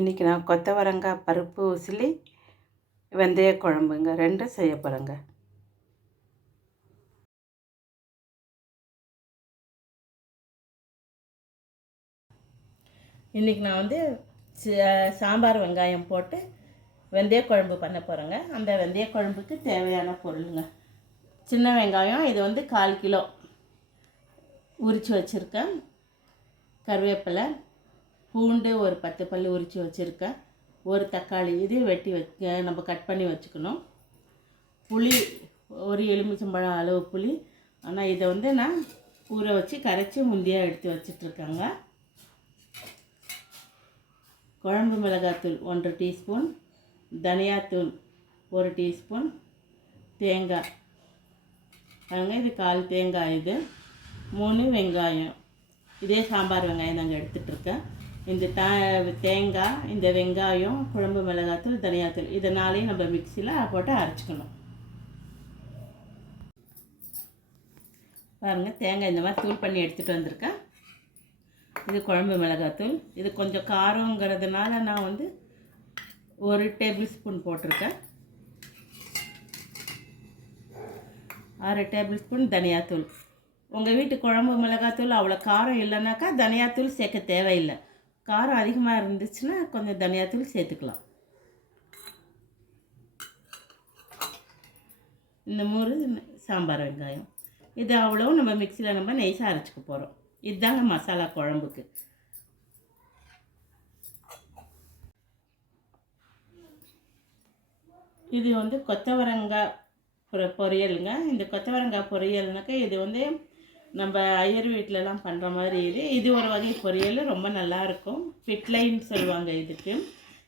இன்றைக்கி நான் கொத்தவரங்காய் பருப்பு உசிலி வெந்தய குழம்புங்க ரெண்டும் செய்ய போகிறேங்க. இன்றைக்கி நான் சாம்பார் வெங்காயம் போட்டு வெந்தய குழம்பு பண்ண போகிறேங்க. அந்த வெந்தய குழம்புக்கு தேவையான பொருளுங்க, சின்ன வெங்காயம் இது 1/4 கிலோ உரித்து வச்சுருக்கேன், கருவேப்பிலை, பூண்டு ஒரு 10 பல் உரித்து வச்சுருக்கேன், ஒரு தக்காளி இது வெட்டி நம்ம கட் பண்ணி வச்சுக்கணும், புளி ஒரு எலுமிச்சம்பழம் அளவு புளி, ஆனால் இதை நான் ஊற வச்சு கரைச்சி முந்தியாக எடுத்து வச்சிட்ருக்கேங்க. குழம்பு மிளகாத்தூள் 1 டீஸ்பூன், தனியாத்தூள் 1 டீஸ்பூன், தேங்காய் இது 1/4 தேங்காய், இது 3 வெங்காயம், இதே சாம்பார் வெங்காயம் நாங்கள் எடுத்துகிட்ருக்கேன். இந்த தேங்காய், இந்த வெங்காயம், குழம்பு மிளகாத்தூள், தனியாத்தூள் இதனாலேயும் நம்ம மிக்சியில் போட்டு அரைச்சிக்கணும். பாருங்கள், தேங்காய் இந்த மாதிரி தூள் பண்ணி எடுத்துகிட்டு வந்திருக்கேன். இது குழம்பு மிளகாத்தூள், இது கொஞ்சம் காரங்கிறதுனால நான் 1 டேபிள் ஸ்பூன் போட்டிருக்கேன். 6 டேபிள் ஸ்பூன் தனியாத்தூள். உங்கள் வீட்டு குழம்பு மிளகாத்தூள் அவ்வளோ காரம் இல்லைனாக்கா தனியாத்தூள் சேர்க்க தேவையில்லை, காரம் அதிகமாக இருந்துச்சுன்னா கொஞ்சம் தனியாத்தூள் சேர்த்துக்கலாம். இந்த 3 சாம்பார் வெங்காயம், இது அவ்வளோ நம்ம மிக்சியில் நம்ம நைஸாக அரைச்சிக்க போகிறோம். இதுதாங்க மசாலா குழம்புக்கு. இது கொத்தவரங்காய் பொரியலுங்க. இந்த கொத்தவரங்காய் பொரியல்னாக்கா இது நம்ம ஐயர் வீட்டிலலாம் பண்ணுற மாதிரி இது ஒரு வகை பொரியல், ரொம்ப நல்லாயிருக்கும். ஃபிட்லைன்னு சொல்லுவாங்க இதுக்கு.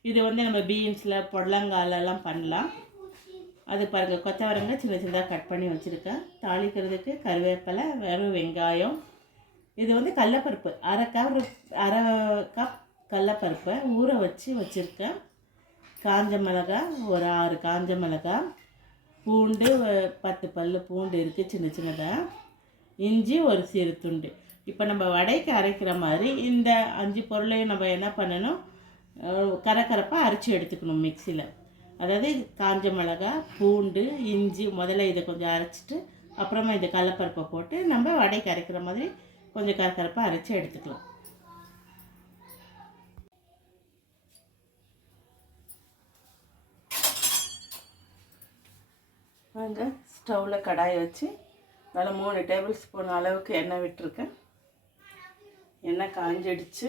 இது நம்ம பீன்ஸில் புடலங்காலெல்லாம் பண்ணலாம். அது பாருங்கள், கொத்தவரங்காய் சின்ன சின்னதாக கட் பண்ணி வச்சுருக்கேன். தாளிக்கிறதுக்கு கருவேப்பிலை, வெறும் வெங்காயம், இது கடலப்பருப்பு அரை கப் கடலப்பருப்பை ஊற வச்சுருக்கேன். காஞ்ச மிளகாய் ஒரு 6 காஞ்ச மிளகாய், பூண்டு 10 பல் பூண்டு இருக்குது சின்ன சின்னதாக, இஞ்சி ஒரு சிறு துண்டு. இப்போ நம்ம வடைக்கு அரைக்கிற மாதிரி இந்த 5 பொருளையும் நம்ம என்ன பண்ணணும், கரப்பாக அரைச்சி எடுத்துக்கணும் மிக்சியில். அதாவது காஞ்ச மிளகாய், பூண்டு, இஞ்சி முதல்ல இதை கொஞ்சம் அரைச்சிட்டு அப்புறமா இந்த கடலப்பருப்பை போட்டு நம்ம வடைக்கு அரைக்கிற மாதிரி கொஞ்சம் கரப்பாக அரைச்சி எடுத்துக்கலாம். வாங்க, ஸ்டவ்வில் கடாயை வச்சு அதில் 3 டேபிள் ஸ்பூன் அளவுக்கு எண்ணெய் விட்டுருக்கேன். எண்ணெய் காஞ்சிடுச்சு.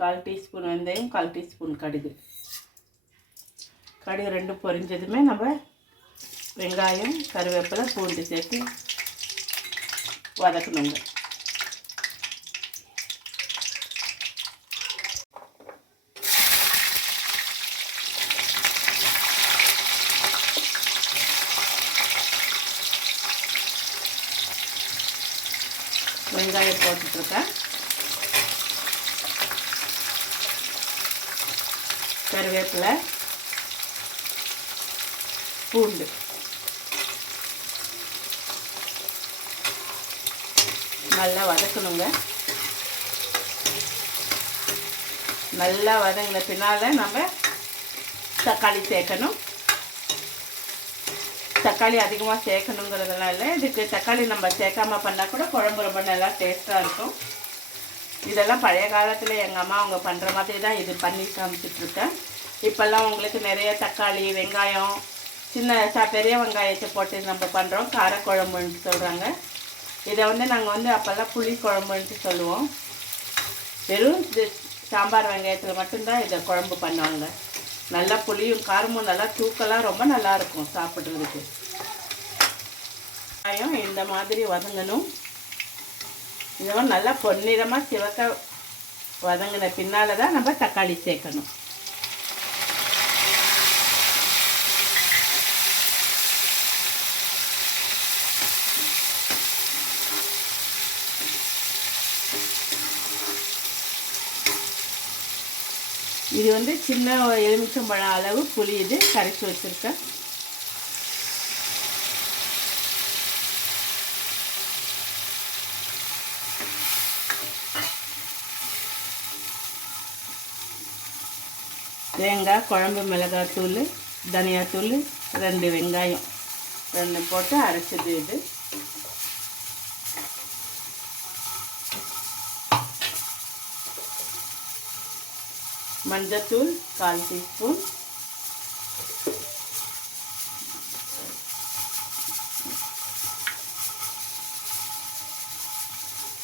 1/4 டீஸ்பூன் வெந்தயம், 1/4 டீஸ்பூன் கடுகு 2 பொரிஞ்சதுமே நம்ம வெங்காயம், கருவேப்பிலை, பூண்டு சேர்த்து வதக்கணுங்க. வெங்காயம் போட்டுட்ருக்கேன், கருவேப்பிலை, பூண்டு நல்லா வதக்கணுங்க. நல்லா வதங்கின பின்னால் நம்ம தக்காளி சேர்க்கணும். தக்காளி அதிகமாக சேர்க்கணுங்கிறதுலாம் இல்லை, இதுக்கு தக்காளி நம்ம சேர்க்காமல் பண்ணால் கூட குழம்பு ரொம்ப நல்லா டேஸ்ட்டாக இருக்கும். இதெல்லாம் பழைய காலத்தில் எங்கள் அம்மா அவங்க பண்ணுற மாதிரி தான் இது பண்ணி காமிச்சிட்ருக்கேன். இப்போல்லாம் உங்களுக்கு நிறைய தக்காளி, வெங்காயம், பெரிய வெங்காயத்தை போட்டு நம்ம பண்ணுறோம், காரக்குழம்புன்ட்டு சொல்கிறாங்க. இதை நாங்கள் அப்போல்லாம் புளி குழம்புன்ட்டு சொல்லுவோம். வெறும் சாம்பார் வெங்காயத்தில் மட்டும்தான் இதை குழம்பு பண்ணுவாங்க. நல்லா புளியும் காரமும் நல்லா தூக்கலாக ரொம்ப நல்லாயிருக்கும் சாப்பிட்றதுக்கு. வெங்காயம் இந்த மாதிரி வதங்கணும். இதெல்லாம் நல்லா பொன்னிறமாக சிவக்க வதங்கின பின்னால் தான் நம்ம தக்காளி சேர்க்கணும். இது சின்ன எலுமிச்சம்பழம் அளவு புளி இது கரைச்சி வச்சுருக்கேன். தேங்காய், குழம்பு மிளகாத்தூள், தனியாத்தூள், 2 வெங்காயம் 2 போட்டு அரைச்சது இது. மஞ்சத்தூள் 1/4 டீஸ்பூன்,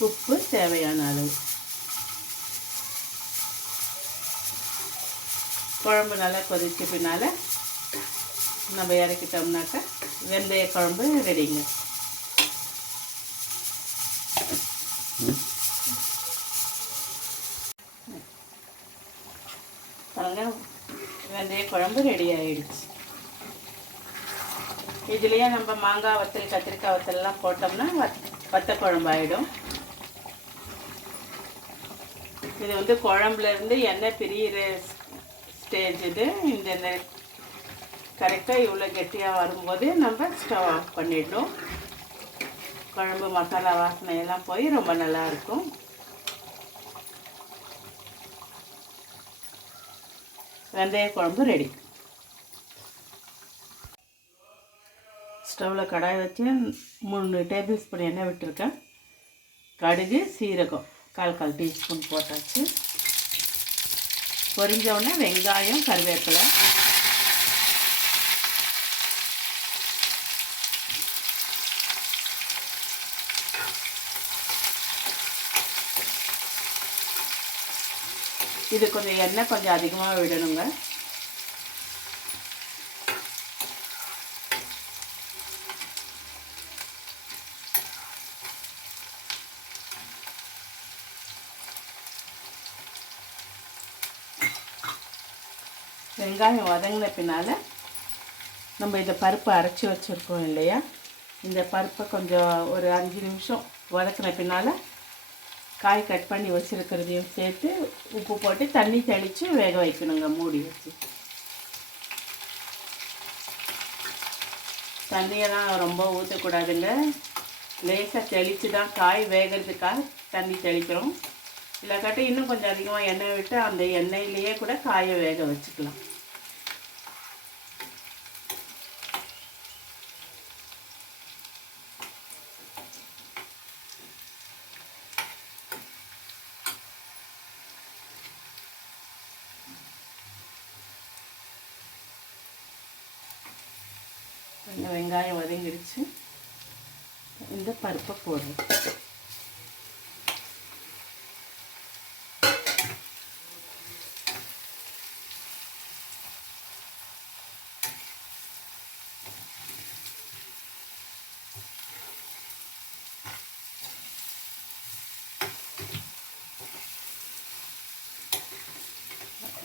உப்பு தேவையான அளவு. குழம்பு நல்லா கொதிச்ச பின்னால் நம்ம இறக்கிட்டோம்னாக்கா வெந்தய குழம்பு ரெடிங்க. பாருங்க, வெந்தய குழம்பு ரெடி ஆகிடுச்சு. இதுலேயே நம்ம மாங்காய் வத்தல், கத்திரிக்காய் வத்தல்லாம் போட்டோம்னா வத்த குழம்பு ஆகிடும். இது வந்து குழம்புலேருந்து எண்ணெய் பிரியிற ஸ்டேஜ் இது. இந்த கரெக்டாக இவ்வளோ கெட்டியாக வரும்போது நம்ம ஸ்டவ் ஆஃப் பண்ணிடணும். குழம்பு மசாலா வாசனை எல்லாம் போய் ரொம்ப நல்லாயிருக்கும். வெந்தய குழம்பு ரெடி. ஸ்டவ்வில் கடாய் வச்சு 3 டேபிள் ஸ்பூன் எண்ணெய் விட்டுருக்கேன். கடுகு, சீரகம் 1/4 டீஸ்பூன் போட்டாச்சு. பொரிஞ்ச உடனே வெங்காயம், கருவேப்பிலை, இது கொஞ்சம் எண்ணெய் கொஞ்சம் அதிகமாக விடணுங்க. வெங்காயம் வதங்கின பின்னால் நம்ம இந்த பருப்பை அரைச்சி வச்சுருக்கோம் இல்லையா, இந்த பருப்பை கொஞ்சம் ஒரு 5 நிமிஷம் வதக்கின பின்னால் காய் கட் பண்ணி வச்சுருக்கிறதையும் சேர்த்து உப்பு போட்டு தண்ணி தெளித்து வேக வைக்கணுங்க, மூடி வச்சு. தண்ணியெல்லாம் ரொம்ப ஊற்றக்கூடாதுங்க. லேசாக தெளித்து தான் காய் வேகிறதுக்காக தண்ணி தெளிக்கிறோம். இல்லாக்காட்டி இன்னும் கொஞ்சம் அதிகமாக எண்ணெய் விட்டு அந்த எண்ணெயிலேயே கூட காயை வேக வச்சுக்கலாம். இந்த வெங்காயம் வதங்கிடுச்சு. இந்த பருப்பை போடுறோம்.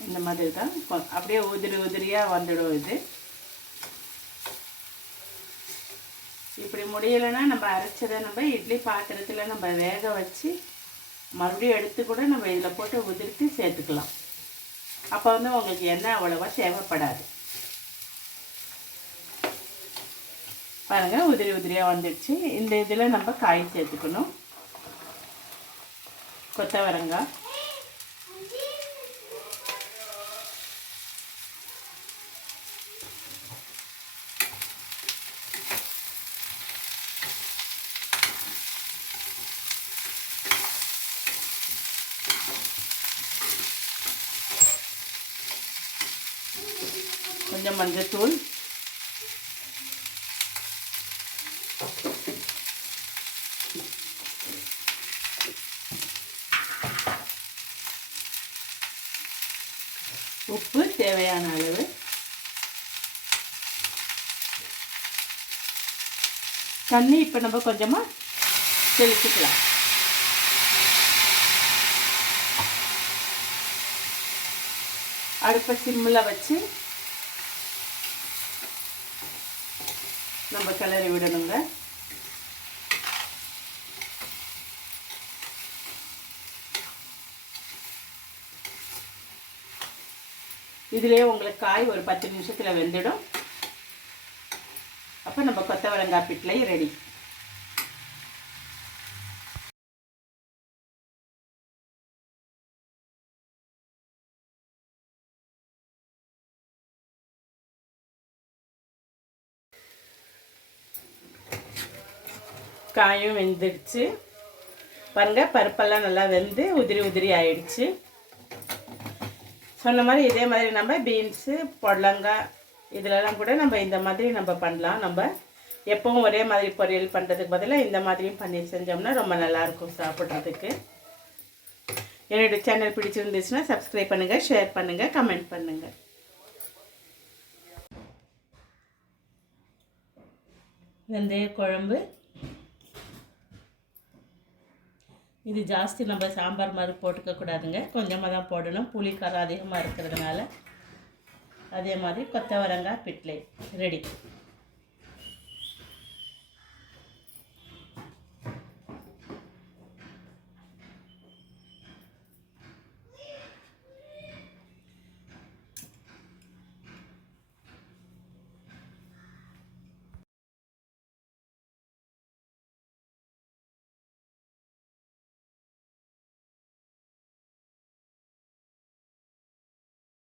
இந்த மாதிரி தான் அப்படியே உதிரியாக வந்துடும். இது இப்படி முடியலைன்னா நம்ம அரைச்சதை நம்ம இட்லி பாத்திரத்தில் நம்ம வேக வச்சு மறுபடியும் எடுத்து கூட நம்ம இதில் போட்டு உதிர்த்து சேர்த்துக்கலாம். அப்போ வந்து உங்களுக்கு எண்ணெய் அவ்வளோவா தேவைப்படாது. பாருங்கள், உதிரியாக வந்துடுச்சு. இந்த இதில் நம்ம காய் சேர்த்துக்கணும். கொத்தவரங்காய், கொஞ்சம் மஞ்சத்தூள், உப்பு தேவையான அளவு, தண்ணி இப்போ நம்ம கொஞ்சமாக தெளிச்சுக்கலாம். அடுப்பை சிம்மில் வச்சு நம்ம கிளறி விடணுங்க. இதிலே உங்களுக்கு காய் ஒரு 10 நிமிஷத்தில் வெந்துடும். அப்போ நம்ம கொத்தவரங்காய் பிட்லை ரெடி. காயும் வெந்துடுச்சு பாருங்கள். பருப்பெல்லாம் நல்லா வெந்து உதிரி உதிரி ஆயிடுச்சு. சொன்ன மாதிரி இதே மாதிரி நம்ம பீன்ஸு புடலங்காய் இதிலெல்லாம் கூட நம்ம இந்த மாதிரி நம்ம பண்ணலாம். நம்ம எப்பவும் ஒரே மாதிரி பொரியல் பண்ணுறதுக்கு பதிலாக இந்த மாதிரியும் பண்ணி செஞ்சோம்னா ரொம்ப நல்லாயிருக்கும் சாப்பிட்றதுக்கு. என்னோடய சேனல் பிடிச்சிருந்துச்சுன்னா சப்ஸ்கிரைப் பண்ணுங்கள், ஷேர் பண்ணுங்கள், கமெண்ட் பண்ணுங்கள். வெந்தய குழம்பு இது ஜாஸ்தி நம்ம சாம்பார் மாதிரி போட்டுக்க கூடாதுங்க, கொஞ்சமாக தான் போடணும். புளி காரம் அதிகமாக இருக்கிறதுனால. அதே மாதிரி கொத்தவரங்காய் பிட்லை ரெடி.